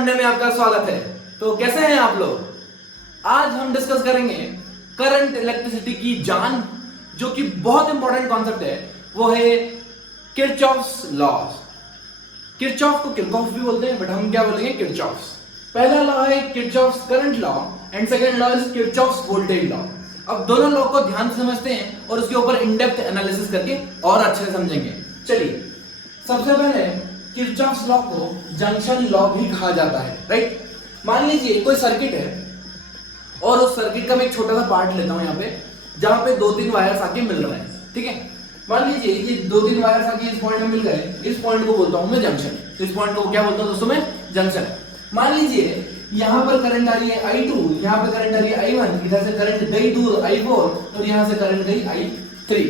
पढ़ने में आपका स्वागत है। तो कैसे हैं आप लोग? आज हम डिस्कस करेंगे करंट इलेक्ट्रिसिटी की जान, जो कि बहुत इंपॉर्टेंट कॉन्सेप्ट है। वो है किरचॉफ्स लॉज। किरचॉफ को किरचॉफ भी बोलते हैं, बट हम क्या बोलेंगे, किरचॉफ्स। पहला लॉ है Kirchhoff's current law and second law is Kirchhoff's voltage law. अब दोनों लॉ को ध्यान से समझते हैं और उसके ऊपर इन डेप्थ एनालिसिस करके और अच्छे से समझेंगे। चलिए, सबसे पहले किरचॉफ्स लॉ को जंक्शन लॉ भी कहा जाता है, राइट। मान लीजिए कोई सर्किट है और उस सर्किट का मैं एक छोटा सा पार्ट लेता हूं यहाँ पे, जहां पे दो तीन वायर्स आके मिल रहे हैं, ठीक है। मान लीजिए ये दो तीन वायर्स आके इस पॉइंट में मिल गए, इस पॉइंट को बोलता हूं मैं जंक्शन। इस पॉइंट को क्या बोलता हूं दोस्तों मैं? जंक्शन। मान लीजिए यहां पर करंट आ रही है I2, यहां पे करंट आ रही है I1, इधर से करंट गई दूर I4 और यहां से करंट गई I3।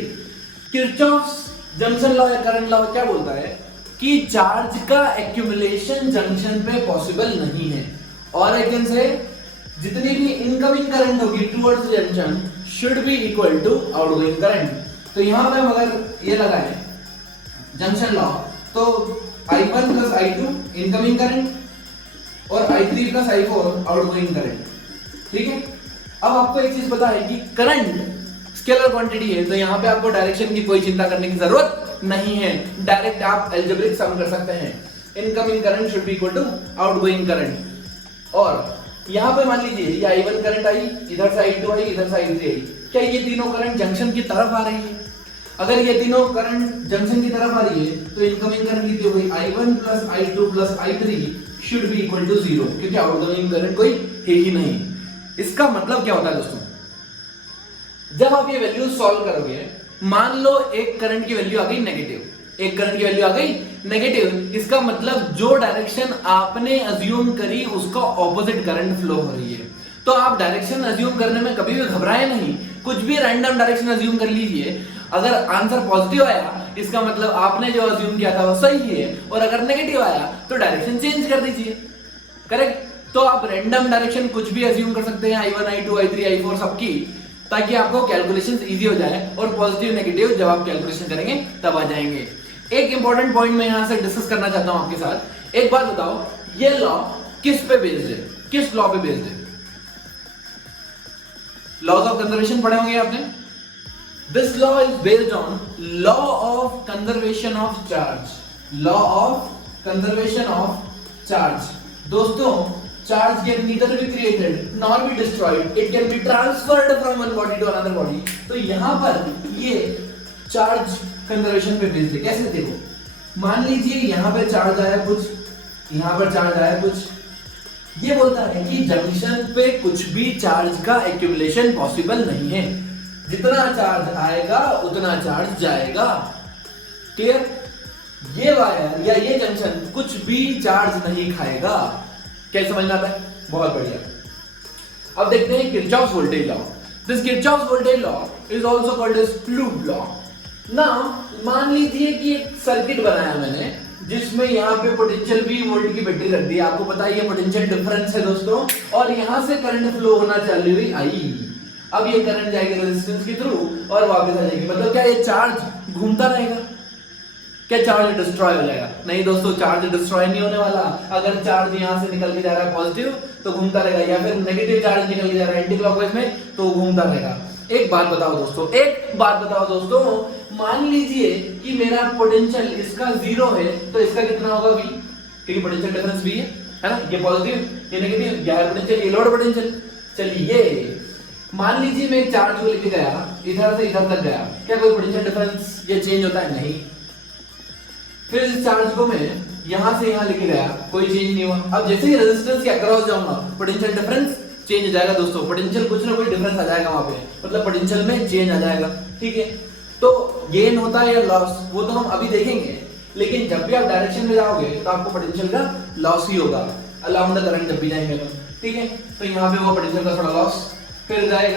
किरचॉफ्स जंक्शन लॉ या करंट लॉ क्या बोलता है कि चार्ज का एक्यूमुलेशन जंक्शन पे पॉसिबल नहीं है, और एकदम से जितनी भी इनकमिंग करंट होगी towards junction should be equal to outgoing current. तो यहां पे हम अगर ये लगाएं जंक्शन लॉ, तो I1 plus I2 incoming current और I3 plus I4 outgoing current, ठीक है। अब आपको एक चीज पता है कि करंट स्केलर क्वांटिटी है, तो यहां पे आपको डायरेक्शन की कोई चिंता करने की जरूरत नहीं है। डायरेक्ट आप अलजेब्रिक सम कर सकते हैं। Incoming current should be equal to outgoing current. और यहां पे मान लीजिए ये I1 करंट आई, इधर से I2 आई, इधर से I3 आई। क्या ये तीनों करंट जंक्शन की तरफ आ रही है? अगर ये तीनों करंट जंक्शन की तरफ आ रही है तो इनकमिंग करंट कितनी हो गई? I1 plus I2 plus I3 should be equal to 0, क्योंकि आउटगोइंग करंट कोई है ही नहीं। इसका मतलब क्या होता है दोस्तों? जब आप ये वैल्यू सॉल्व करोगे, मान लो एक करंट की वैल्यू आ गई नेगेटिव, एक करंट की वैल्यू आ गई नेगेटिव, इसका मतलब जो डायरेक्शन आपने अज्यूम करी उसका ऑपोजिट करंट फ्लो हो रही है। तो आप डायरेक्शन अज्यूम करने में कभी भी घबराए नहीं, कुछ भी रैंडम डायरेक्शन अज्यूम कर लीजिए। अगर आंसर पॉजिटिव आया, इसका मतलब आपने जो अज्यूम किया था वो सही है, और अगर नेगेटिव आया तो डायरेक्शन चेंज कर दीजिए, करेक्ट। तो आप रैंडम डायरेक्शन कुछ भी अज्यूम कर सकते हैं, I1 I2 I3 I4 सबकी, ताकि आपको कैलकुलेशंस इजी हो जाए और पॉजिटिव नेगेटिव जब आप कैलकुलेशन करेंगे तब आ जाएंगे। एक इंपॉर्टेंट पॉइंट मैं यहां से डिस्कस करना चाहता हूं आपके साथ। एक बात बताओ, ये लॉ किस पे बेस्ड है, किस लॉ पे बेस्ड है? लॉज ऑफ कंजर्वेशन पढ़े होंगे आपने। This law is based on law of conservation of charge. Law of conservation of charge. दोस्तों, charge can neither be created nor be destroyed, it can be transferred from one body to another body। तो यहां पर ये charge conservation पे based है। कैसे देखो, मान लीजिए यहां पे चार्ज आया कुछ, यहां पर चार्ज आया कुछ, ये बोलता है कि जंक्शन पे कुछ भी चार्ज का एक्यूमुलेशन पॉसिबल नहीं है। जितना चार्ज आएगा उतना चार्ज जाएगा, क्लियर। ये वायर या ये जंक्शन कुछ भी चार्ज नहीं खाएगा। क्या समझ में आता है? बहुत बढ़िया। अब देखते हैं Kirchhoff's voltage law. This Kirchhoff's voltage law is also called as loop law. Now मान लीजिए कि एक सर्किट बनाया मैंने, जिसमें यहाँ पे पोटेंशियल V वोल्ट की बैटरी रख दी। आपको पता है ये पोटेंशियल डिफरेंस है दोस्तों, और यहां से करंट फ्लो होना चालू हुई I। अब ये करंट जाएगी रेजिस्टेंस के थ्रू और वापस आ जाएगी। मतलब क्या ये चार्ज घूमता रहेगा? क्या चार्ज डिस्ट्रॉय हो जाएगा? नहीं दोस्तों, चार्ज डिस्ट्रॉय नहीं होने वाला। अगर चार्ज यहां से निकल के जा रहा है पॉजिटिव तो घूमता रहेगा, या फिर नेगेटिव चार्ज निकल के जा रहा है एंटी क्लॉकवाइज में तो घूमता रहेगा। एक बात बताओ दोस्तों, मान लीजिए कि मेरा पोटेंशियल इसका 0 है, तो इसका कितना होगा V, क्योंकि पोटेंशियल डिफरेंस V है ना। ये पॉजिटिव, ये नेगेटिव, या पोटेंशियल, ये लोड पोटेंशियल। चलिए, मान लीजिए मैं एक चार्ज को लेके गया, इधर से इधर तक गया, क्या कोई पोटेंशियल डिफरेंस ये चेंज होता है? नहीं। फिर इस चार्ज को मैं यहां से यहां लेके गया, कोई चेंज नहीं हुआ। अब जैसे ही रेजिस्टेंस के अक्रॉस जाऊंगा, पोटेंशियल डिफरेंस चेंज हो जाएगा दोस्तों। पोटेंशियल कुछ ना कुछ डिफरेंस आ जाएगा वहां पे, मतलब पोटेंशियल में चेंज आ जाएगा, ठीक है। तो गेन होता है या लॉस, वो तो हम अभी देखेंगे। लेकिन जब भी आप डायरेक्शन में जाओगे तो आपको पोटेंशियल का लॉस ही होगा, अलाउंड द करंट जब भी जाएंगे तो, ठीक है। तो यहाँ पे वो पोटेंशियल का थोड़ा लॉस, फिर गए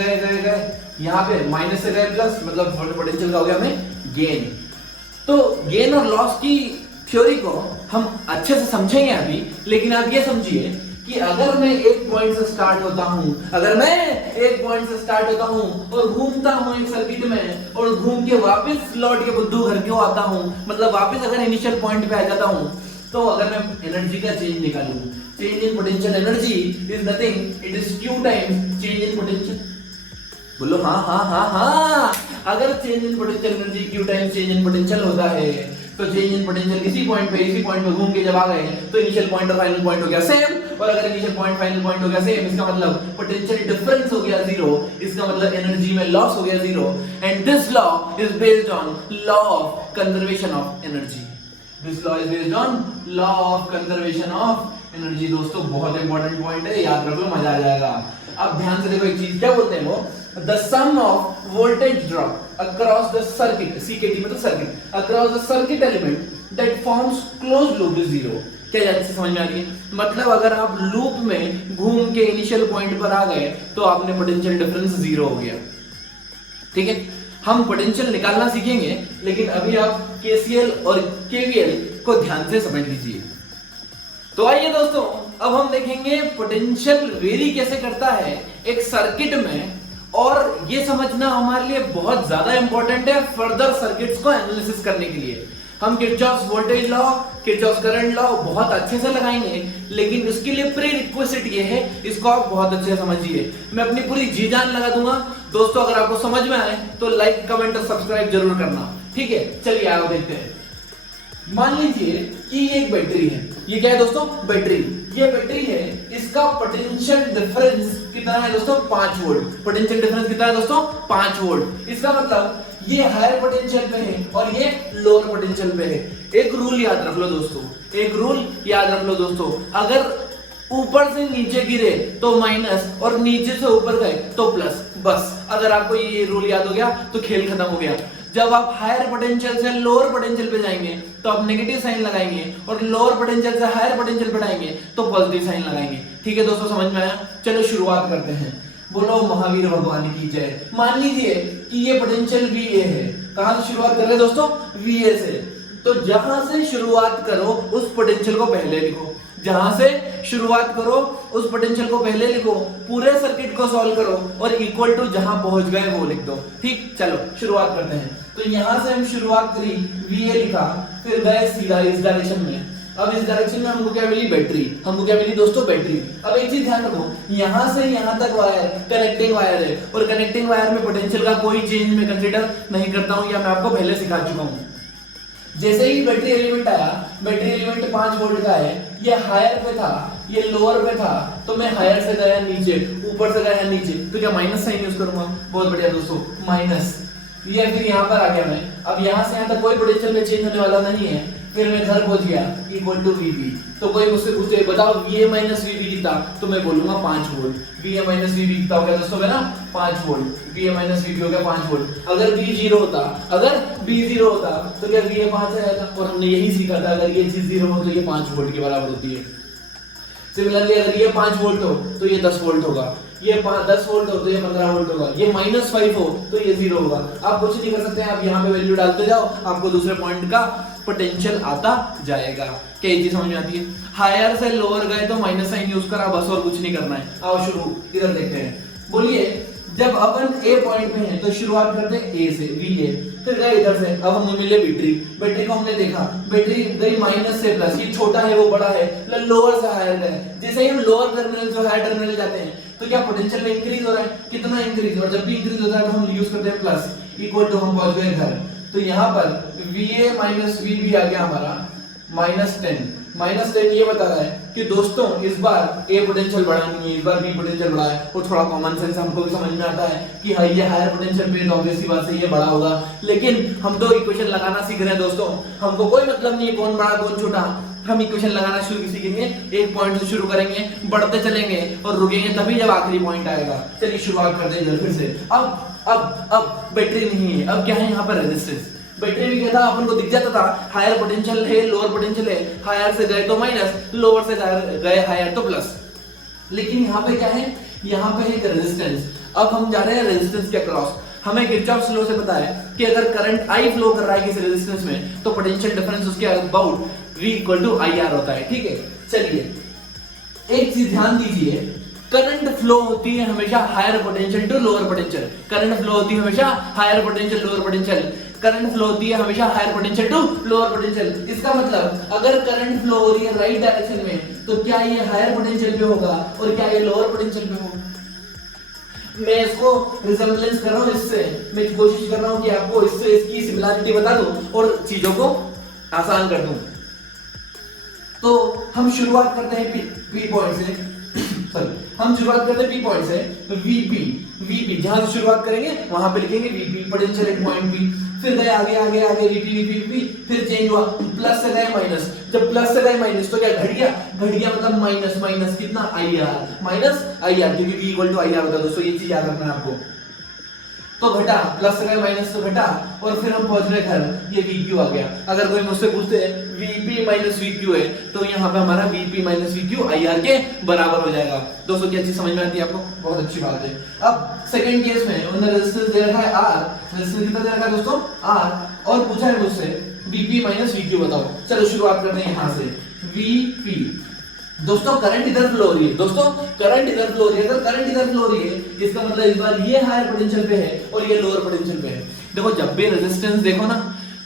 यहाँ पे माइनस से गए प्लस, मतलब पोटेंशियल का हो गया हमें गेन। तो गेन और लॉस की थ्योरी को हम अच्छे से समझेंगे अभी, लेकिन आप ये समझिए कि अगर मैं एक पॉइंट से स्टार्ट होता हूं और घूमता हूं एक सर्किट में, और घूम के वापस लौट के बुद्धू घर क्यों आता हूं, मतलब वापस अगर इनिशियल पॉइंट पे आ जाता हूं, तो अगर मैं एनर्जी का चेंज निकालूं, change in potential energy is nothing, it is Q times change in potential. बोलो हाँ हाँ हाँ हाँ। अगर change in potential energy Q times change in potential होता है तो चेंज इन पोटेंशियल इसी पॉइंट पे घूम के जब आ गए तो इनिशियल पॉइंट और फाइनल पॉइंट हो गया सेम, और अगर इनिशियल पॉइंट फाइनल पॉइंट हो गया सेम, इसका मतलब पोटेंशियल डिफरेंस हो गया जीरो, इसका मतलब एनर्जी में लॉस हो गया zero. And this law is based on law of conservation of energy. This law is based on law of conservation of energy. दोस्तों बहुत इंपॉर्टेंट पॉइंट है, याद रख लो, मजा आ जाएगा। अब ध्यान से देखो एक चीज, क्या बोलते हैं वो, the sum of voltage drop across the circuit, CKT मतलब circuit, across the circuit element that forms closed loop is zero। क्या याद से समझ में आ रही है? मतलब अगर आप लूप में घूम के इनिशियल पॉइंट पर आ गए तो आपने पोटेंशियल डिफरेंस जीरो हो गया। ठीक है, हम पोटेंशियल निकालना सीखेंगे, लेकिन अभी आप KCL और KVL को ध्यान से समझ लीजिए। तो आइए दोस्तों, अब हम देखेंगे पोटेंशियल वेरी कैसे करता है एक सर्किट में, और ये समझना हमारे लिए बहुत ज्यादा इंपॉर्टेंट है फर्दर सर्किट्स को एनालिसिस करने के लिए। हम Kirchhoff's voltage law, Kirchhoff's current law बहुत अच्छे से लगाएंगे, लेकिन उसके लिए प्री रिक्वेस्ट ये है, इसको आप बहुत अच्छे से समझिए। मैं अपनी पूरी जी जान लगा दूंगा दोस्तों, अगर आपको समझ में आए तो लाइक कमेंट और सब्सक्राइब जरूर करना। ठीक है, चलिए आगे देखते हैं। मान लीजिए कि ये एक बैटरी है, ये क्या है दोस्तों, बैटरी। ये बैटरी है, इसका पोटेंशियल डिफरेंस कितना है दोस्तों, 5 वोल्ट। पोटेंशियल डिफरेंस कितना है दोस्तों, 5 वोल्ट। इसका मतलब ये हायर पोटेंशियल पे है और ये लोअर पोटेंशियल पे है। एक रूल याद रख लो दोस्तों, एक रूल याद रख लो दोस्तों, अगर ऊपर से नीचे गिरे तो माइनस और नीचे से ऊपर गए तो प्लस। बस अगर आपको ये रूल याद हो गया तो खेल खत्म हो गया। जब आप हायर पोटेंशियल से लोअर पोटेंशियल पे जाएंगे तो आप नेगेटिव साइन लगाएंगे, और लोअर पोटेंशियल से हायर पोटेंशियल पे जाएंगे तो पॉजिटिव साइन लगाएंगे। ठीक है दोस्तों, समझ में आया? चलो शुरुआत करते हैं। बोलो महावीर भगवान की जय। मान लीजिए कि ये पोटेंशियल VA है। कहां से शुरुआत कर रहे हैं दोस्तों, VA से। तो जहां से शुरुआत करो उस पोटेंशियल को पहले लिखो, जहां से शुरुआत करो उस पोटेंशियल को पहले लिखो, पूरे सर्किट को सॉल्व करो और इक्वल टू जहां पहुंच गए वो लिख दो। ठीक, चलो शुरुआत करते हैं। तो यहां से हम शुरुआत करी, VA लिखा, फिर गए सीधा इस डायरेक्शन में। अब इस डायरेक्शन में हमको क्या मिली, बैटरी। हमको क्या मिली दोस्तों, बैटरी। अब एक चीज ध्यान रखो, यहां से यहां तक वायर कनेक्टिंग वायर है, और कनेक्टिंग वायर में पोटेंशियल का कोई चेंज मैं कंसीडर नहीं करता हूं, या मैं आपको पहले सिखा चुका हूं। जैसे ही बैटरी एलिमेंट आया, बैटरी एलिमेंट 5 वोल्ट का है, ये हायर पे था, ये लोअर पे था, तो मैं हायर से गया नीचे, ऊपर से गया नीचे, तो क्या माइनस साइन यूज करूंगा। बहुत बढ़िया दोस्तों, माइनस। ये फिर यहाँ पर आ गया मैं, अब यहाँ से यहाँ तक कोई पोटेंशियल में चेंज होने वाला नहीं है, फिर मैं घर पहुंच गया इक्वल टू VB। तो कोई मुझसे पूछे बताओ VA माइनस VB कितना, तो मैं बोलूंगा 5 वोल्ट। VA माइनस VB कितना हो गया दोस्तों, है ना 5 वोल्ट। VA माइनस VB हो गया 5 वोल्ट। अगर B 0 होता, अगर B 0 होता तो क्या VA 5 आएगा, और हमने यही सीखा था अगर ये चीज 0 हो तो ये 5 वोल्ट के बराबर होती है। सिमिलरली अगर ये 5 वोल्ट हो तो ये 10 वोल्ट होगा, ये 10 वोल्ट हो तो ये 15 वोल्ट होगा, ये -5 हो तो ये 0 होगा। आप कुछ नहीं कर सकते हैं, आप यहाँ पे वैल्यू डालते जाओ, आपको दूसरे पॉइंट का पोटेंशियल आता जाएगा। क्या ये चीज समझ में आती है? हायर से लोअर गए तो माइनस साइन यूज करा, बस और कुछ नहीं करना है। आओ शुरू इधर देखते हैं। बोलिए, जब अपन A पॉइंट पे हैं तो शुरुआत करते हैं A से, VA, फिर गए इधर से, अब हमें मिले बैटरी। बैटरी को हमने देखा, बैटरी गई माइनस से प्लस, ये छोटा है वो बड़ा है, लोअर से हायर गए। जैसे ही हम लोअर टर्मिनल से हायर टर्मिनल जाते हैं तो क्या पोटेंशियल में इंक्रीज हो रहा है, कितना इंक्रीज, और जब भी इंक्रीज होता है तो हम यूज करते हैं प्लस, इक्वल टू हम पहुंच गए घर। तो यहाँ पर VA माइनस VB आ गया हमारा -10। -10 ये बता रहा है कि दोस्तों इस बार A पोटेंशियल बढ़ा नहीं है, इस बार B पोटेंशियल बढ़ा है। और थोड़ा कॉमन सेंस हमको भी समझ में आता है कि हाँ ये हायर पोटेंशियल पे तो ऑब्वियस सी बात है ये बड़ा होगा, लेकिन हम तो इक्वेशन लगाना सीख रहे हैं दोस्तों, हमको कोई मतलब नहीं है कौन बड़ा कौन छोटा। हम इक्वेशन लगाना शुरू सीखेंगे, एक पॉइंट से शुरू करेंगे, बढ़ते चलेंगे और रुकेंगे तभी जब आखिरी पॉइंट आएगा। चलिए शुरुआत करते हैं फिर से। अब बैटरी नहीं है, अब क्या है यहाँ पर रेजिस्टेंस। बैटरी में क्या था, अपन को दिख जाता था हायर पोटेंशियल है, लोअर पोटेंशियल है, हायर से गए तो माइनस, लोअर से गए हायर तो प्लस। लेकिन यहाँ पे क्या है, यहाँ पे एक रेजिस्टेंस। अब हम जा रहे हैं रेजिस्टेंस के अक्रॉस। हमें किरचॉफ्स लॉ से पता है कि अगर करंट I फ्लो कर रहा है किसी रेजिस्टेंस में तो पोटेंशियल डिफरेंस उसके about V equal to IR होता है। ठीक है, चलिए एक चीज ध्यान दीजिए, करंट फ्लो होती है हमेशा higher potential to lower potential. Current flow होती है हमेशा higher potential lower potential. Current flow होती है हमेशा higher potential to lower potential. इसका मतलब अगर करंट फ्लो हो रही है राइट डायरेक्शन में तो क्या ये हायर पोटेंशियल पे होगा और क्या ये लोअर पोटेंशियल पे होगा? मैं इसको रिजेम्बलेंस कर रहा हूं इससे, मैं कोशिश कर रहा हूं कि आपको इससे इसकी सिमिलरिटी बता दूं और चीजों को आसान कर दूं। तो हम शुरुआत करते हैं पी पॉइंट से, सॉरी हम शुरुआत करते हैं पी पॉइंट से। तो वीपी जहां से शुरुआत करेंगे वहां पे लिखेंगे VP, potential at point P. फिर गए आगे आगे आगे वीपी, फिर चेंज हुआ, प्लस से गए माइनस। जब प्लस से गए माइनस तो क्या घट गया, मतलब माइनस कितना, IR, माइनस IR, क्योंकि V इक्वल टू IR होता है दोस्तों, ये चीज याद रखना है आपको। तो घटा, प्लस से गए माइनस तो घटा, और फिर हम पहुंच रहे घर, ये VQ आ गया। अगर कोई मुझसे पूछते हैं VP माइनस VQ है, तो यहाँ पे हमारा VP माइनस VQ IR के बराबर हो जाएगा। दोस्तों क्या चीज समझ में आती है आपको? बहुत अच्छी बात है। अब सेकंड केस में उन्होंने रेजिस्टेंस दे रखा है R, रेजिस्टेंस कितना दे रखा है दोस्तों? R, और पूछा है मुझसे VP माइनस VQ बताओ। चलो शुरुआत करते हैं यहाँ से, VP। दोस्तों करंट इधर फ्लो हो रही है, अगर करंट इधर फ्लो हो रही है इसका मतलब इस बार ये हायर पोटेंशियल पे है और ये लोअर पोटेंशियल पे है। देखो जब भी रेजिस्टेंस देखो ना,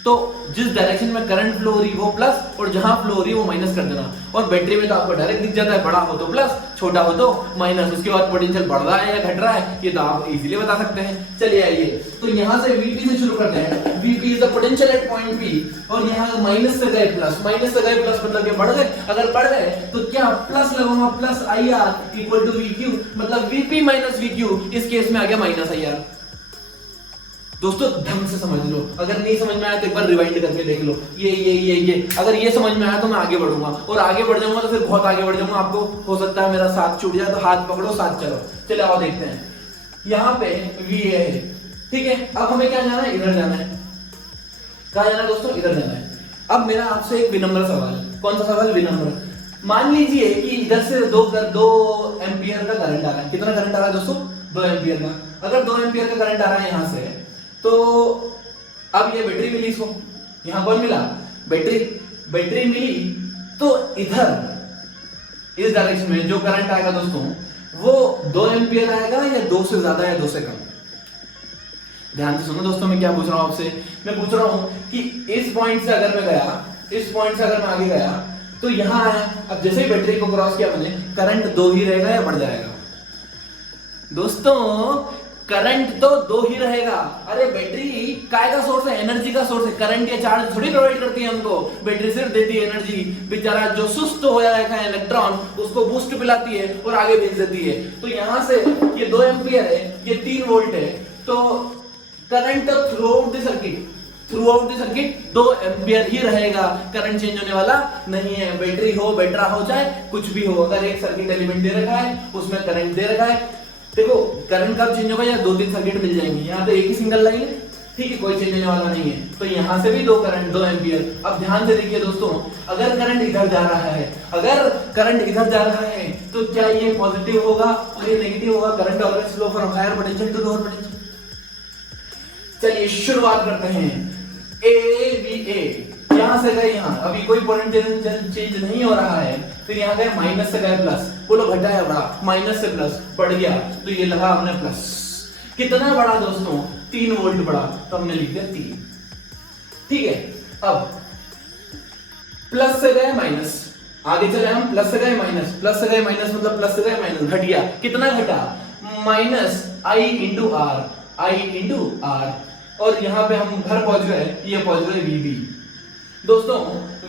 तो जिस डायरेक्शन में करंट फ्लो हो रही है वो प्लस, और जहां फ्लो हो रही है वो माइनस कर देना। और बैटरी में तो आपको डायरेक्ट दिख जाता है, बड़ा हो तो प्लस, छोटा हो तो माइनस। उसके बाद पोटेंशियल बढ़ रहा है या घट रहा है ये तो आप इजीली बता सकते हैं। चलिए आइए, तो यहां से VP से शुरू करते हैं। VP is the potential at point P, और यहां माइनस से गए प्लस, मतलब ये बढ़ गए। अगर बढ़ गए तो क्या प्लस लगाऊंगा, plus IR equal to VQ, मतलब VP माइनस VQ इस केस में आ गया माइनस IR। दोस्तों ढंग से समझ लो, अगर नहीं समझ में आया तो एक बार रिवाइंड करके देख लो। ये अगर ये समझ में आया तो मैं आगे बढ़ूंगा, और आगे बढ़ जाऊंगा तो फिर बहुत आगे बढ़ जाऊंगा। आपको हो सकता है मेरा साथ छूट जाए, तो हाथ पकड़ो साथ चलो। चलो आओ देखते हैं, यहाँ पे VA है, ठीक है। अब हमें क्या जाना है, इधर जाना है। कहाँ जाना है दोस्तों? इधर जाना है। अब मेरा आपसे एक विनम्र सवाल, कौन सा सवाल? विनम्र। मान लीजिए कि इधर से 2 एम्पियर का करंट आ रहा है। कितना करंट आ रहा है दोस्तों? 2 एम्पियर का। अगर 2 एम्पियर का करंट आ रहा है यहाँ से, तो अब ये बैटरी मिली इसको, यहां कौन मिला? बैटरी मिली। तो इधर इस डायरेक्शन में जो करंट आएगा दोस्तों वो 2 एम्पियर आएगा, या 2 से ज्यादा या 2 से कम? ध्यान से सुनो दोस्तों, मैं क्या पूछ रहा हूं आपसे? मैं पूछ रहा हूं कि इस पॉइंट से अगर मैं गया, इस पॉइंट से अगर मैं आगे गया तो यहां आया। अब जैसे ही बैटरी को क्रॉस किया मैंने, करंट 2 ही रहेगा या बढ़ जाएगा? दोस्तों करंट तो 2 ही रहेगा। अरे बैटरी काय का सोर्स है? एनर्जी का सोर्स है। करंट या चार्ज थोड़ी प्रोवाइड करती है हमको, बैटरी सिर्फ देती है एनर्जी। बेचारा जो सुस्त हो रखा है इलेक्ट्रॉन, उसको बूस्ट पिलाती है और आगे भेज देती है। तो यहां से ये 2 एम्पियर है, ये 3 वोल्ट है, तो current throughout the circuit 2 ampere ही रहेगा। करंट चेंज होने वाला नहीं है। बैटरी हो, बैटरा हो, चाहे कुछ भी हो, अगर एक सर्किट एलिमेंट दे रखा है, उसमें करंट दे रखा है, देखो करंट कब चेंज होगा, या 2-3 सर्किट मिल जाएंगे। यहाँ तो एक ही सिंगल लाइन है, ठीक है, कोई चेंज होने वाला नहीं है। तो यहाँ से भी 2 करंट, 2 एम्पियर। अब ध्यान से देखिए दोस्तों, अगर करंट इधर जा रहा है, तो क्या ये पॉजिटिव होगा और ये नेगेटिव होगा? Current always flow from higher potential to lower potential. चलिए शुरुआत करते हैं। AVA यहां से गए यहाँ, अभी कोई पोटेंशियल चेंज नहीं हो रहा है। फिर यहाँ गए माइनस से गए प्लस, बोलो घटा या बढ़ा? माइनस से प्लस बढ़ गया, तो ये लगा हमने प्लस। कितना बढ़ा दोस्तों? 3 वोल्ट बढ़ा, तो हमने लिख दिया 3, ठीक है। अब प्लस से गए माइनस, आगे चले हम, प्लस से गए माइनस, मतलब प्लस से गए माइनस, घट गया। कितना घटा? माइनस I इंटू आर, और यहां पे हम घर पहुंच गए, ये पहुंच गए VB। दोस्तों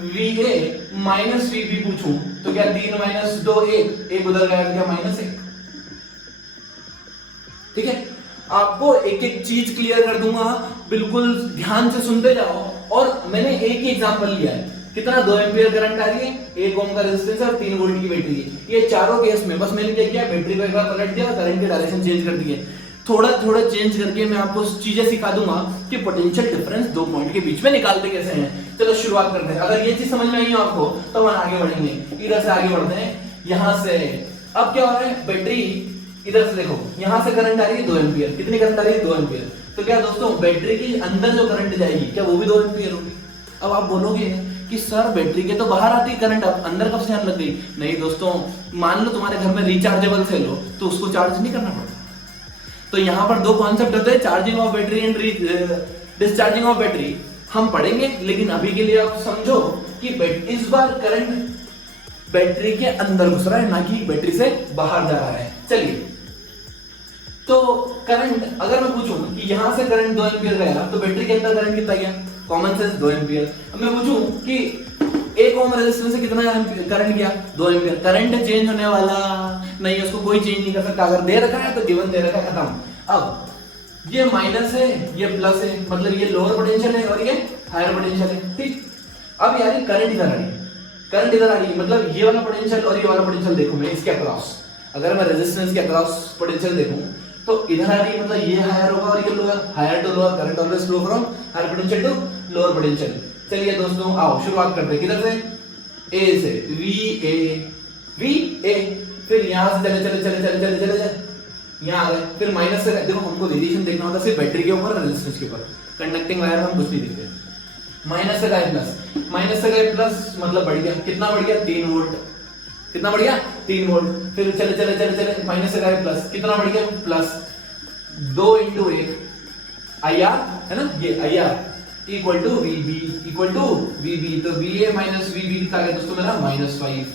VA माइनस VB पूछूं तो क्या 3 माइनस 2 1 उधर गया, क्या -1, ठीक है। आपको एक एक चीज क्लियर कर दूंगा, बिल्कुल ध्यान से सुनते जाओ। और मैंने एक ही एग्जांपल लिया है, कितना 2 एम्पियर करंट आ रही है, 1 ओम का रेजिस्टेंस और 3 वोल्ट की बैटरी है। ये चारों केस में बस मैंने क्या किया, बैटरी को एक बार पलट दिया, करंट की डायरेक्शन चेंज कर दी है। थोड़ा चेंज करके मैं आपको चीजें सिखा दूंगा कि पोटेंशियल डिफरेंस 2 पॉइंट के बीच में निकालते कैसे हैं। चलो शुरुआत करते हैं। अगर ये चीज समझ में आई हो आपको तो हम आगे बढ़ेंगे। इधर से आगे बढ़ते हैं, यहां से। अब क्या हो रहा है, बैटरी इधर से देखो, यहां से करंट आ रही है 2 एम्पियर। कितनी करंट आ रही है? 2 एम्पियर। तो क्या दोस्तों बैटरी के अंदर जो करंट जाएगी, क्या वो भी 2 एम्पियर होगी? अब आप बोलोगे कि सर बैटरी के तो बाहर आती है करंट, अब अंदर कब से आने लग गई? नहीं दोस्तों, मान लो तुम्हारे घर में रिचार्जेबल सेल हो, तो उसको चार्ज नहीं करना पड़ता। तो यहां पर 2 कॉन्सेप्ट होते हैं, charging of battery and discharging of battery. हम पढ़ेंगे, लेकिन अभी के लिए आप समझो कि इस बार करंट बैटरी के अंदर घुस रहा है, ना कि बैटरी से बाहर जा रहा है। चलिए, तो करंट अगर मैं पूछूं कि यहां से करंट 2 एम्पीयर गया तो बैटरी के अंदर करंट कितना गया, कॉमन सेंस 2 एम्पीयर। अब मैं पूछूं कि 1 ओम रेजिस्टेंस से कितना करंट गया, 2 एम्पीयर। करंट चेंज होने वाला नहीं, उसको कोई चेंज नहीं कर सकता। अगर दे रखा है तो गिवन दे रखा है, खत्म। अब ये माइनस है, ये प्लस है, मतलब ये लोअर पोटेंशियल है और ये हायर पोटेंशियल है, ठीक। अब यानी करंट इधर आ रही है, करंट इधर आ रही है, मतलब ये वाला पोटेंशियल और ये वाला पोटेंशियल देखूं मैं इसके अक्रॉस, अगर मैं रेजिस्टेंस के अक्रॉस पोटेंशियल देखूं तो इधर आ रही है, मतलब ये हायर होगा और ये lower. Higher to lower, current always flow from higher potential to lower potential. चलिए दोस्तों, आओ शुरुआत करते हैं। किधर से, ए से, वी ए, फिर यहां से चले चले चले चले चले चले यहां आ गए, फिर माइनस से। देखो, हमको वेरिएशन देखना होता है सिर्फ बैटरी के ऊपर, रेजिस्टेंस के ऊपर। कंडक्टिंग वायर हम कुछ नहीं देखते। माइनस से गए प्लस, माइनस से गए प्लस, मतलब बढ़ गया, कितना बढ़ गया, 3 वोल्ट। कितना बढ़ गया, 3 वोल्ट। फिर चले चले चले चले माइनस से गए प्लस, कितना बढ़ गया, प्लस 2 × 1 IR है ना, ये IR equal to VB equal to VB। तो VA माइनस VB कितना गया दोस्तों मेरा, -5।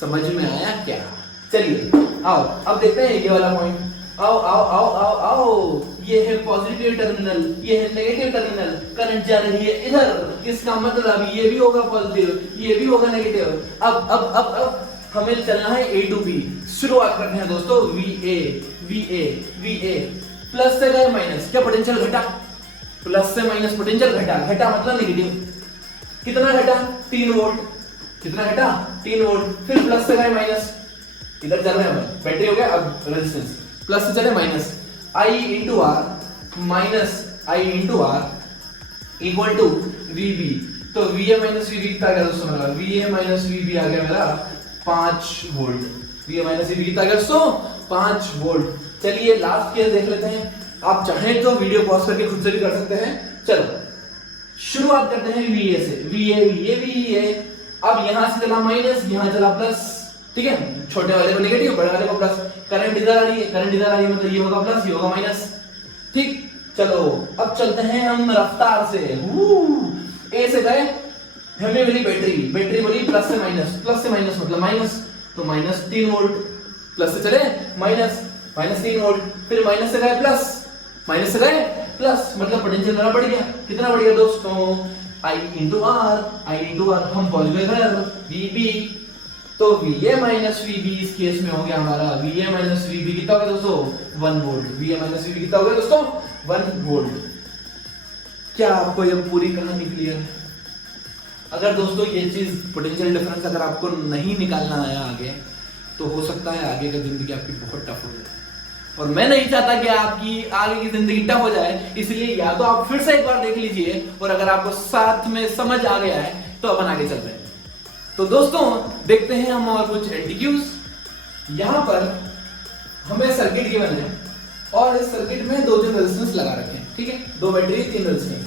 समझ में आया क्या? चलिए आओ अब देखते हैं ये वाला पॉइंट। आओ आओ आओ आओ आओ, ये है पॉजिटिव टर्मिनल, ये है नेगेटिव टर्मिनल। करंट जा रही है इधर, इसका मतलब ये भी होगा पॉजिटिव, ये भी होगा नेगेटिव। अब हमें चलना है A to B। शुरुआत करते हैं दोस्तों, VA प्लस से गए माइनस, क्या पोटेंशियल घटा, प्लस से माइनस पोटेंशियल घटा, घटा मतलब नेगेटिव। कितना घटा, 3 वोल्ट। कितना घटा, 3 वोल्ट। फिर प्लस से गए माइनस, इधर चल रहे हैं, बैटरी हो गया, अब रेजिस्टेंस प्लस से चले minus, I × R minus I × R equal to VB। तो VA माइनस VB कितना आ गया दोस्तों मेरा, VA माइनस VB आ गया मेरा 5 वोल्ट। VA माइनस VB कितना आ गया दोस्तों, 5 वोल्ट। चलिए लास्ट केस देख लेते हैं, आप चाहें तो वीडियो पॉज करके खुद से भी कर सकते हैं। चलो शुरुआत करते हैं VA से। VA अब यहां से चला माइनस, यहां चला प्लस, ठीक है। छोटे वाले को नेगेटिव, बड़े वाले को प्लस। करंट इधर आ रही है, करंट इधर आ रही है, मतलब ये होगा प्लस, ये होगा माइनस, ठीक। चलो अब चलते हैं हम रफ्तार से। ए से गए, हमें मिली बैटरी बोली प्लस से माइनस, प्लस से माइनस मतलब माइनस, तो माइनस 3 वोल्ट। प्लस से चले माइनस, माइनस 3 वोल्ट। फिर माइनस से गए प्लस, माइनस से गए प्लस, मतलब पोटेंशियल मेरा बढ़ गया। कितना बढ़ गया दोस्तों, I × R। हम पहुंच गए घर VB। तो VA माइनस VB इस केस में हो गया हमारा, VA माइनस VB कितना हो गया दोस्तों, 1 वोल्ट। VA माइनस VB कितना हो गया दोस्तों, 1 वोल्ट। क्या आपको ये पूरी कहानी क्लियर है? अगर दोस्तों ये चीज पोटेंशियल डिफरेंस अगर आपको नहीं निकालना आया आगे, तो हो सकता है आगे का जिंदगी आपकी बहुत टफ हो जाए, और मैं नहीं चाहता कि आपकी आगे की जिंदगी टफ हो जाए। इसलिए या तो आप फिर से एक बार देख लीजिए, और अगर आपको साथ में समझ आ गया है तो अपन आगे चलते हैं। तो दोस्तों देखते हैं हम और कुछ एंटीक्यूज। यहां पर हमें सर्किट गिवन है और इस सर्किट में 2-3 रेजिस्टेंस लगा रखे हैं, ठीक है, 2 बैटरी 3 रेजिस्टेंस।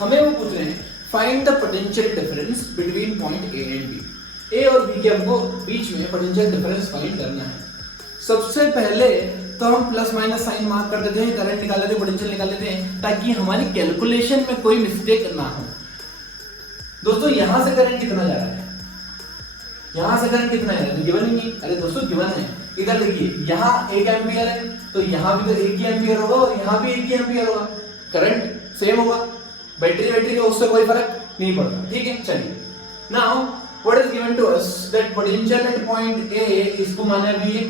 हमें वो पूछ रहे हैं find the potential difference between point A and B। ए और बी के हमको बीच में पोटेंशियल डिफरेंस फाइंड करना है। सबसे पहले तो हम प्लस माइनस साइन मार्क कर देते हैं, करंट निकाल लेते हैं, पोटेंशियल निकाल लेते हैं, ताकि हमारी कैलकुलेशन में कोई मिस्टेक ना हो। दोस्तों यहां से करंट कितना जा रहा है, यहां से करंट कितना है, गिवन ही नहीं। अरे दोस्तों गिवन है, इधर देखिए, यहां 1 एम्पीयर है, तो यहां भी तो 1 ही एम्पीयर होगा और यहां भी 1 ही एम्पीयर होगा, करंट सेम होगा। बैटरी का उससे कोई फर्क नहीं पड़ता, ठीक है। चलिए now what is given to us that potential at point A, इसको माना VA,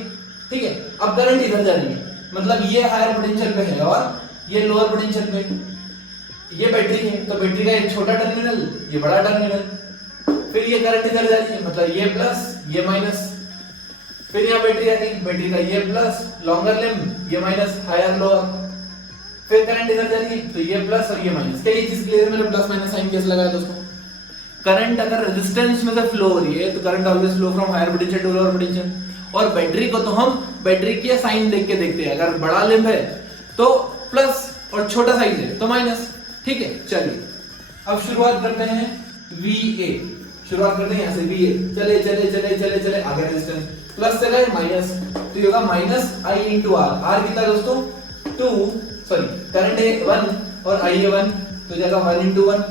ठीक है। अब करंट इधर जा रही है, मतलब ये हायर पोटेंशियल पे है और ये लोअर पोटेंशियल पे। ये बैटरी है, तो बैटरी का एक छोटा टर्मिनल, ये बड़ा टर्मिनल। फिर ये करंट इधर जा रही है, मतलब ये प्लस, ये माइनस। फिर यहाँ बैटरी आ गई, बैटरी का ये प्लस, लॉन्गर लिम्ब, ये माइनस, हायर लोअर। फिर करंट इधर जा रही है, तो ये प्लस और ये माइनस। क्या ये चीज क्लियर है? मैंने प्लस माइनस साइन कैसे लगाया दोस्तों? करंट अगर रेजिस्टेंस में से फ्लो हो रही है तो current always flow from higher potential to lower potential. और बैटरी को तो हम बैटरी के साइन देख के देखते हैं, अगर बड़ा लिम्ब है तो प्लस और छोटा साइज है तो माइनस, ठीक है। चलिए अब शुरुआत करते हैं VA। शुरुआत करते हैं यहां से VA, चले चले चले चले चले आगे रेजिस्टेंस प्लस से गए माइनस, तो ये होगा माइनस I × R। R कितना दोस्तों 2, सॉरी करंट है 1 और I है 1, तो जाएगा 1 × 1।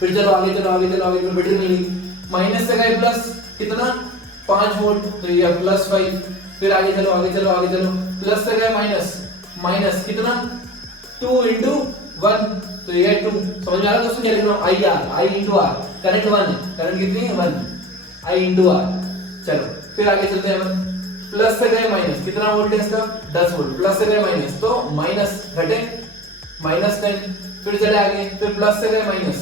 फिर चलो आगे चलो आगे चलो आगे, बैटरी मिल गई, माइनस से गए प्लस, कितना 5 वोल्ट, तो ये +5। फिर आगे चलो आगे चलो आगे चलो, प्लस से गए माइनस, माइनस कितना 2 इंटू 1, तो ये 2। समझ में आ रहा है दोस्तों क्या लिख रहा हूँ? आई इंटू आर, करंट 1 है, करंट कितनी है 1, आई इंटू आर। चलो फिर आगे चलते हैं अपन, प्लस से गए माइनस, कितना वोल्ट है इसका 10 वोल्ट, प्लस से गए माइनस तो माइनस घटे -10। फिर चले आगे, फिर प्लस से गए माइनस,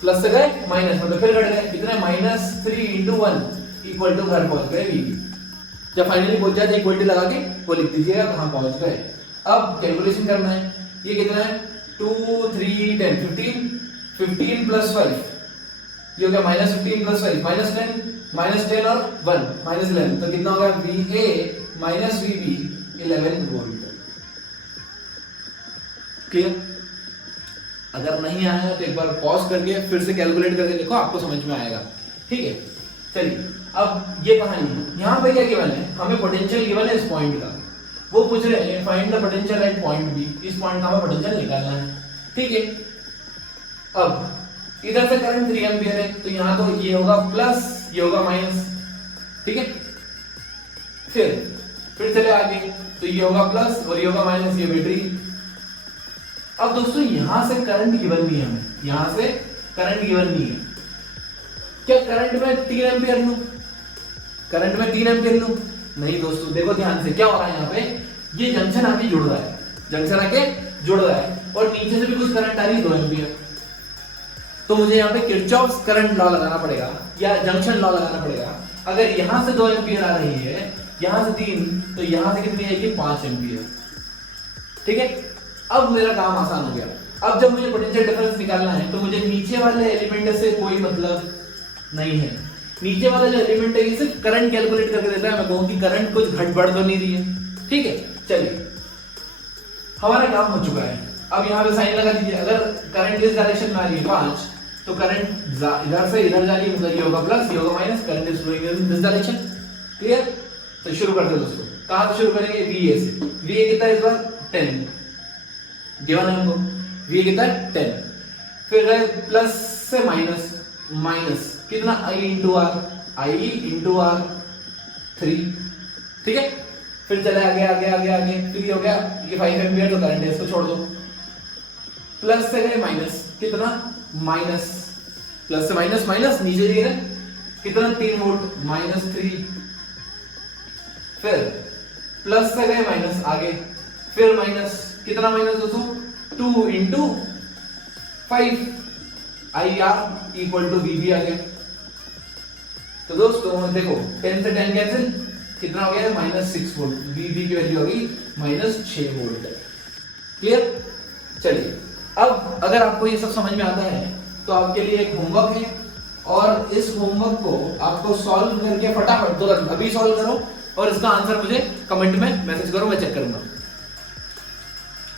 प्लस से गए माइनस मतलब फिर घट गए, कितना -3 इंटू 1 इक्वल टू घर पहुंच गए V। जब फाइनली पहुंच जाए तो इक्वलिटी लगा के वो लिख दीजिएगा कहां पहुंच गए। अब कैलकुलेशन करना है, ये कितना है 2 3 10 15, 15 + 5 ये हो गया -15 + 5 -10 और 1 -11, तो कितना होगा VA - VB 11 वोल्ट। क्लियर? अगर नहीं आया तो एक बार पॉज करके फिर से कैलकुलेट करके देखो, आपको समझ में आएगा। ठीक है, चलिए अब ये कहानी है। यहाँ पे क्या गिवन है, हमें पोटेंशियल गिवन है इस पॉइंट का, वो पूछ रहे हैं find the potential at point B, इस पॉइंट का हमें पोटेंशियल निकालना है। ठीक है, अब इधर से करंट 3 एम्पियर है, तो यहाँ तो ये होगा प्लस, ये होगा माइनस। ठीक है, फिर चले आगे, तो ये होगा प्लस और ये होगा माइनस, ये बैटरी। अब दोस्तों यहां से करंट गिवन नहीं है हमें, यहां से करंट गिवन नहीं है। क्या करंट में 3 एम्पियर लूं, करंट में 3 एम्पियर लूं? नहीं दोस्तों, देखो ध्यान से क्या हो रहा है, यहाँ पे ये जंक्शन आके जुड़ रहा है, जंक्शन आके जुड़ रहा है और नीचे से भी कुछ करंट आ रही है 2 एम्पियर, तो मुझे यहाँ पे किरचॉफ्स करंट लॉ लगाना पड़ेगा या जंक्शन लॉ लगाना पड़ेगा। अगर यहां से 2 एम्पियर आ रही है, यहां से 3, तो यहां से कितनी आएगी 5 एम्पियर। ठीक है, अब मेरा काम आसान हो गया। अब जब मुझे पोटेंशियल डिफरेंस निकालना है तो मुझे नीचे वाले एलिमेंट से कोई मतलब नहीं है। नीचे वाला जो एलिमेंट है ये सिर्फ करंट कैलकुलेट करके देता है, मैं कहूं कि करंट कुछ घटबड़ तो नहीं दी है। ठीक है, चलिए हमारा काम हो चुका है। अब यहाँ पे साइन लगा दीजिए, अगर करंट इस डायरेक्शन में आ रही है 5, तो करंट इधर से इधर जा रही है, मतलब ये होगा प्लस, ये होगा minus, current is flowing in this direction. Clear? तो शुरू करते हैं दोस्तों, कहां से शुरू करेंगे? VA से। VA कितना है इस बार 10 गिवन है हमको, VA कितना है 10। फिर है प्लस से माइनस, माइनस कितना I इंटू आर 3। ठीक है, फिर चले आगे आगे आगे आगे, फिर ये हो गया ये 5 एम्पियर, तो करंट है इसको छोड़ दो। प्लस से गए माइनस, कितना माइनस, प्लस से माइनस माइनस, नीचे गिरे कितना 3 वोल्ट -3। फिर प्लस से गए माइनस आगे, फिर माइनस, कितना माइनस दोस्तों 2 into 5 IR equal to VB आ गया। तो दोस्तों देखो 10 से 10 कैंसिल, कितना हो गया -6 वोल्ट, VB की वैल्यू होगी -6 वोल्ट। क्लियर? चलिए अब अगर आपको ये सब समझ में आता है तो आपके लिए एक होमवर्क है, और इस होमवर्क को आपको सॉल्व करके फटाफट तुरंत अभी सॉल्व करो और इसका आंसर मुझे कमेंट में मैसेज करो, मैं चेक करूंगा।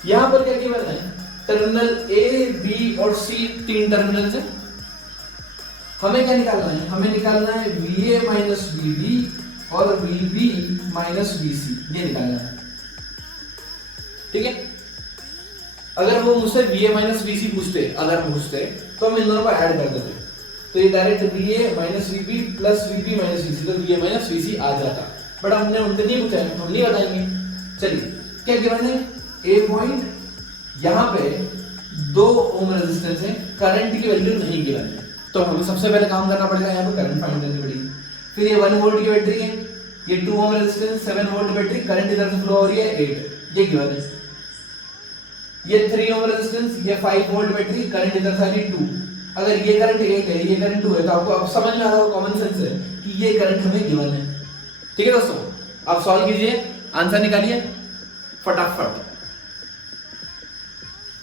यहां पर क्या गिवन है, टर्मिनल A, B और C 3 टर्मिनल है। हमें क्या निकालना है? हमें निकालना है VA - VB और VB - VC, ये निकालना है। ठीक है, अगर वो मुझसे VA - VC पूछते, अगर पूछते तो हम इन दोनों को ऐड कर देते, तो ये direct VA - VB plus VB - VC, तो VA - VC आ जाता। बट हमने उनसे नहीं पूछा है, हम नहीं बताएंगे। चलिए क्या गिवन है, A पॉइंट, यहाँ पे 2 ओम रेजिस्टेंस है, करंट की वैल्यू नहीं गिवन है, तो हमें सबसे पहले काम करना पड़ेगा, यहाँ पे करंट फाइंड करनी पड़ेगी। फिर ये 1 वोल्ट की बैटरी है, ये 2 ohm resistance 7 volt battery, current इधर से फ्लो हो रही है 8, ये गिवन है। ये 3 ओम रेजिस्टेंस, ये 5 वोल्ट बैटरी, करंट इधर से आ रही है 2। अगर ये करंट 8 है, ये करंट 2 है, तो आपको अब समझ में आ रहा होगा, कॉमन सेंस है कि ये करंट हमें गिवन है। ठीक है दोस्तों, आप सॉल्व कीजिए, आंसर निकालिए फटाफट।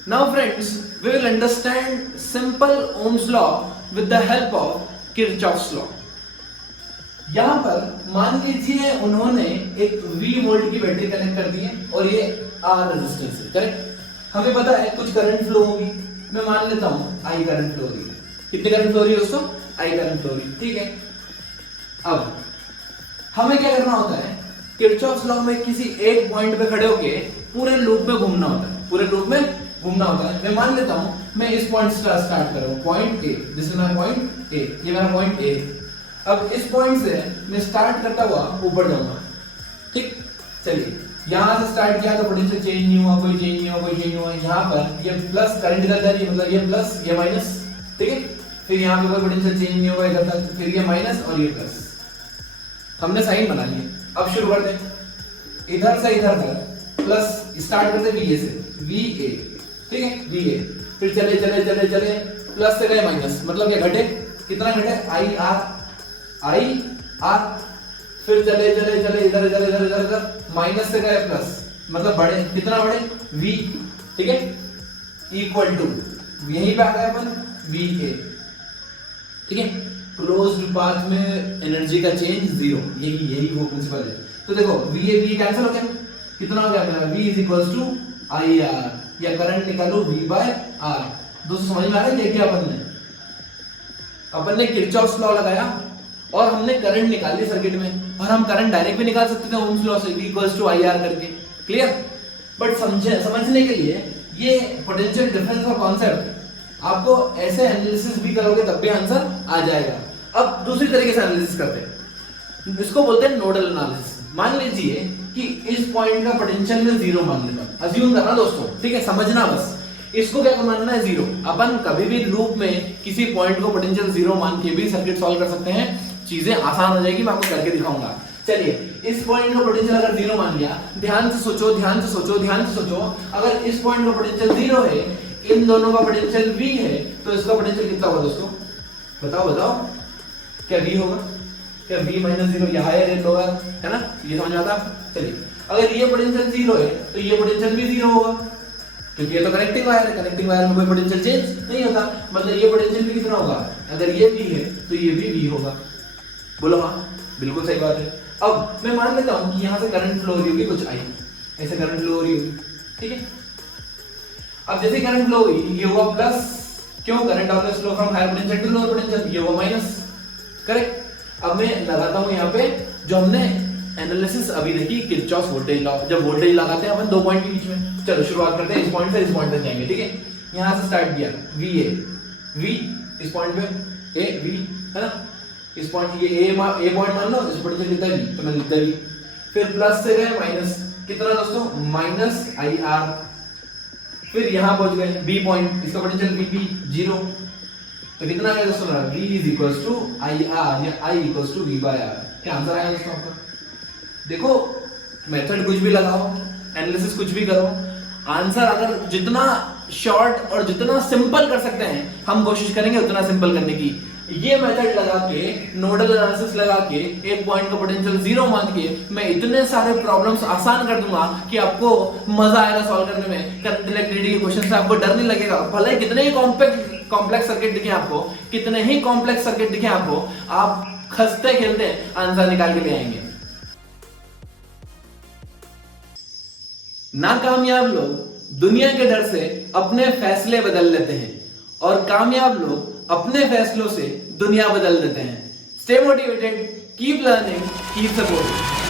Now friends, we will understand simple Ohm's law with the help of Kirchhoff's law. यहां पर मान लीजिए उन्होंने एक V वोल्ट की बैटरी कनेक्ट कर दी है और ये R रेजिस्टेंस है, करेक्ट? हमें पता है कुछ करंट फ्लो होगी, मैं मान लेता हूं I करंट फ्लो हो रही है। कितनी करंट फ्लो हो रही है दोस्तों? I करंट फ्लो हो रही है। ठीक है, अब हमें क्या करना होता है, किरचॉफ्स लॉ में किसी एक पॉइंट पे खड़े होके पूरे लूप में घूमना होता है, पूरे लूप में घूमना होता है। मैं मान लेता हूं मैं इस पॉइंट से स्टार्ट कर रहा हूं, point A, this is my point A, ये मेरा पॉइंट A। अब इस पॉइंट से मैं स्टार्ट करता हुआ ऊपर जाऊंगा, ठीक। चलिए यहां से स्टार्ट किया तो पोटेंशियल चेंज नहीं हुआ, कोई चेंज नहीं हुआ, कोई चेंज नहीं हुआ। यहाँ पर ये प्लस करंट करता है, मतलब ये प्लस ये माइनस, ठीक है। फिर यहाँ पे कोई पोटेंशियल चेंज नहीं हुआ करता, फिर ये माइनस और ये प्लस, हमने साइन बना लिया। अब शुरू करते हैं, इधर से इधर तक प्लस स्टार्ट करते वी ए से, वी ए, ठीक है, वी ए। फिर चले चले चले चले प्लस से गए माइनस, मतलब ये घटे, कितना घटे, आई आर। फिर चले चले चले इधर इधर इधर इधर इधर माइनस से गए प्लस, मतलब बढ़े, कितना बढ़े, v, ठीक है, इक्वल टू यहीं पे आ गए अपन वी ए, ठीक है। क्लोज्ड पाथ में एनर्जी का चेंज जीरो, यही वो प्रिंसिपल है। तो देखो वी ए वी कैंसिल हो गया, कितना हो गया मेरा, v is equal to I R, या करंट निकालो v बाय आर। दोस्तों समझ में आ रहा है क्या अपन ने किरचॉफ्स लॉ लगाया और हमने करंट निकाल ली सर्किट में, और हम करंट डायरेक्ट भी निकाल सकते थे ओम्स लॉ से, v equals to I R करके, क्लियर। बट समझने के लिए ये पोटेंशियल डिफरेंस का कॉन्सेप्ट आपको ऐसे एनालिसिस भी करोगे तब भी आंसर आ जाएगा। अब दूसरी तरीके से एनालिसिस करते हैं, इसको बोलते हैं नोडल एनालिसिस। मान लीजिए कि इस पॉइंट का पोटेंशियल में जीरो मान लेता, अज्यूम करना दोस्तों, ठीक है, समझना बस। इसको क्या मानना है, जीरो। अपन कभी भी लूप में किसी पॉइंट को पोटेंशियल जीरो मान के भी सर्किट सॉल्व कर सकते हैं, चीजें आसान हो जाएगी, मैं आपको करके दिखाऊंगा। चलिए इस पॉइंट का पोटेंशियल अगर जीरो मान लिया, ध्यान से सोचो ध्यान से सोचो ध्यान से सोचो, अगर इस पॉइंट का पोटेंशियल जीरो है, इन दोनों का पोटेंशियल v है, तो इसका पोटेंशियल कितना होगा दोस्तों, बताओ बताओ, क्या v होगा, क्या v माइनस जीरो, यह हायर एंड होगा, है ना, ये समझ में आता। चलिए अगर ये पोटेंशियल जीरो है तो ये पोटेंशियल भी जीरो होगा, क्योंकि ये तो कनेक्टिंग वायर है, कनेक्टिंग वायर में कोई पोटेंशियल चेंज नहीं होता, मतलब ये पोटेंशियल भी कितना होगा, अगर ये v है तो ये भी v होगा। बोलो हाँ, बिल्कुल सही बात है। अब मैं मान लेता हूं कि यहां से करंट फ्लो हो रही होगी, कुछ आई ऐसे करंट फ्लो हो रही होगी, ठीक है। अब जैसे करंट फ्लो हुई, ये हुआ प्लस, क्यों, current always flow from higher potential to lower potential, ये हुआ माइनस, करेक्ट। अब मैं लगाता हूं यहां पे जो हमने एनालिसिस अभी देखी, किरचॉफ वोल्टेज लॉ। जब वोल्टेज लगाते हैं अपन दो पॉइंट के बीच में, चलो शुरुआत करते हैं इस पॉइंट से इस पॉइंट तक जाएंगे, ठीक है। यहां से स्टार्ट किया वी ए, वी इस पॉइंट पे ए वी, है ना, इस पॉइंट ये ए पॉइंट मान लो, इस पोटेंशियल कितना है, तो मैं लिखता भी। फिर प्लस से गए माइनस, कितना दोस्तों, माइनस आई आर। फिर यहां पहुंच गए बी पॉइंट, इसका पोटेंशियल वी बी जीरो, तो कितना आ गया दोस्तों, v is equals to I R, या i equals to v by R. क्या आंसर आया दोस्तों आपका। देखो मेथड कुछ भी लगाओ, एनालिसिस कुछ भी करो, आंसर अगर जितना शॉर्ट और जितना सिंपल कर सकते हैं हम कोशिश करेंगे उतना सिंपल करने की। ये मेथड लगा के, नोडल एनालिसिस लगा के, एक पॉइंट का पोटेंशियल जीरो मान के मैं इतने सारे प्रॉब्लम्स आसान कर दूंगा कि आपको मजा आएगा सॉल्व करने में। करंट इलेक्ट्रिसिटी के क्वेश्चन से आपको डर नहीं लगेगा, भले कितने ही कॉम्प्लेक्स सर्किट दिखे आपको, कितने ही कॉम्प्लेक्स सर्किट दिखे आपको, आप खस्ते खेलते आंसर निकाल के ले आएंगे। नाकामयाब लोग दुनिया के डर से अपने फैसले बदल लेते हैं, और कामयाब लोग अपने फैसलों से दुनिया बदल देते हैं। Stay motivated, keep learning, keep supporting.